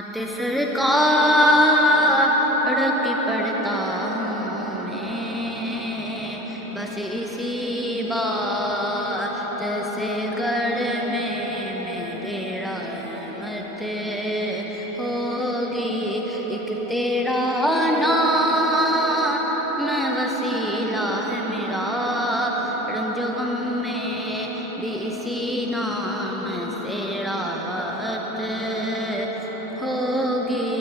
نعت سرکار کی پڑھتا ہوں میں، بس اسی بات سے گھر میں میرے رحمت ہوگی۔ ایک تیرا نام وسیلہ ہے میرا، رنج و غم میں بھی اسی نام سے راحت ہوگی۔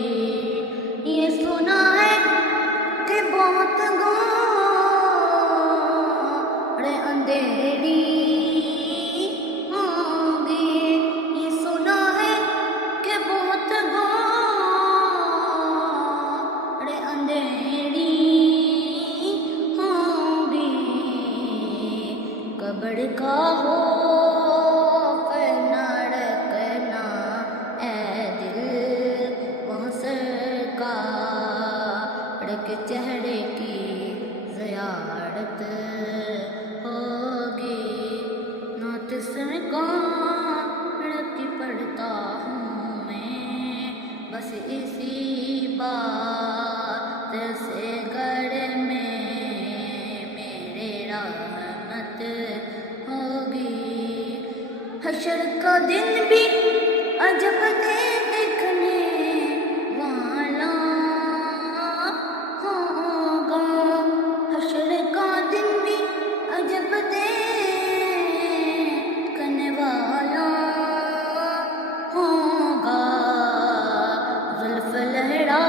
یہ سنا ہے کہ بہت گھوڑے اندھیری ہوں گی، یہ سنا ہے کہ بہت گھوڑے اندھیری ہوں گی۔ قبر کا خوف نہ رکھنا اے دل، وہاں سرکار کے چہرے کی زیارت ہوگی۔ نعت سرکار کی پڑھتا ہوں میں، بس اسی بات سے گھر میں میرے رحمت ہوگی۔ حشر کا دن بھی عجب دیکھنے والا ہوگا، حشر کا دن بھی عجب دیکھنے والا ہوگا۔ زلف لہرا